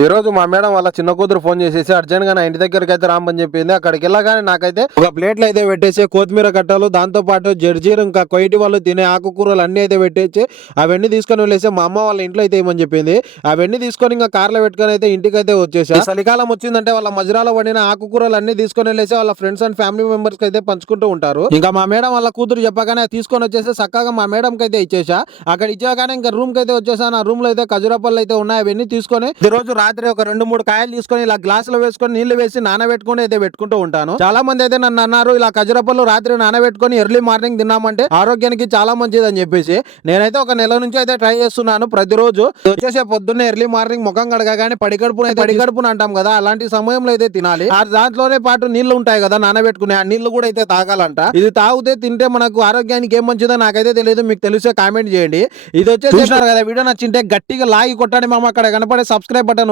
ఈ రోజు మా మేడం వాళ్ళ చిన్న కూతురు ఫోన్ చేసేసి అర్జెంట్ గా నా ఇంటి దగ్గరికి అయితే రామని చెప్పింది. అక్కడికి వెళ్ళగానే నాకైతే ఒక ప్లేట్లు అయితే పెట్టేసి కొత్తిమీర కట్టలు, దాంతో పాటు జర్జీరు, ఇంకా కొయిటి వాళ్ళు తినే ఆకుకూరలు అన్ని అయితే పెట్టేసి అవన్నీ తీసుకొని వెళ్ళేసి మా అమ్మ వాళ్ళ ఇంట్లో అయితే ఏమని చెప్పింది. అవన్నీ తీసుకొని ఇంకా కార్లో పెట్టుకొని అయితే ఇంటికి అయితే వచ్చేసా. చలికాలం వచ్చిందంటే వాళ్ళ మజరాలో వండిన ఆకుకూరలు అన్ని తీసుకొని వెళ్ళేసి వాళ్ళ ఫ్రెండ్స్ అండ్ ఫ్యామిలీ మెంబర్స్ కి అయితే పంచుకుంటూ ఉంటారు. ఇంకా మా మేడం వాళ్ళ కూతురు చెప్పగానే తీసుకొని వచ్చేసి చక్కగా మా మేడం కి అయితే ఇచ్చేసా. అక్కడ ఇచ్చాగానే ఇంకా రూమ్ కి అయితే వచ్చేసా. నా రూమ్ లో అయితే ఖజురా పళ్ళు అయితే ఉన్నాయి. అవన్నీ తీసుకొని ఈ రోజు రాత్రి ఒక 2-3 కాయలు తీసుకొని ఇలా గ్లాసులో వేసుకొని నీళ్లు వేసి నానబెట్టుకుని అయితే పెట్టుకుంటూ ఉంటాను. చాలా మంది అయితే నన్ను అన్నారు, ఇలా ఖజురపళ్ళు రాత్రి నానబెట్టుకొని ఎర్లీ మార్నింగ్ తిన్నామంటే ఆరోగ్యానికి చాలా మంచిది అని చెప్పేసి. నేనైతే ఒక నెల నుంచి అయితే ట్రై చేస్తున్నాను. ప్రతిరోజు వచ్చేసే పొద్దున్నే ఎర్లీ మార్నింగ్ ముఖం కడగగానే పడికడుపున అంటాం కదా, అలాంటి సమయంలో అయితే తినాలి. ఆ దాంట్లోనే పాటు నీళ్లు ఉంటాయి కదా నానబెట్టుకునే, ఆ నీళ్లు కూడా అయితే తాగాలంట. ఇది తాగితే తింటే మనకు ఆరోగ్యానికి ఏం మంచిదో నాకైతే తెలియదు, మీకు తెలిసే కామెంట్ చేయండి. ఇది వచ్చేసి చూసినారు కదా, వీడియో నచ్చింటే గట్టిగా లాగి కొట్టండి మామ. అక్కడ కనపడే సబ్స్క్రైబ్ బటన్